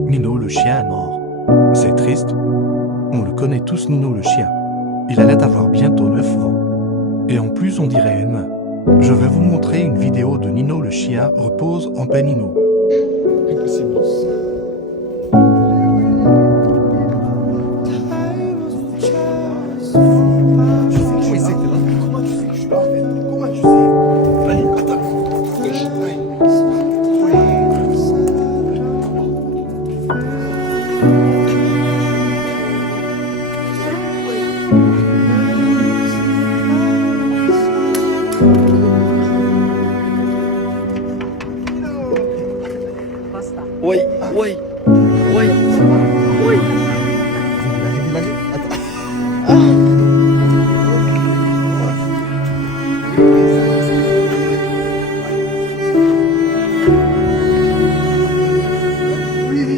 Nino le chien est mort. C'est triste. On le connaît tous, Nino le chien. Il allait avoir bientôt 9 ans. Et en plus, on dirait Emma. Je vais vous montrer une vidéo de Nino le chien repose en paix Nino. Impossible. Oui, c'est que là. Comment tu sais que je suis là en fait? Comment tu sais? Allez, attends. Oui, oui, oui, oui. Vas-y, attends. Oui.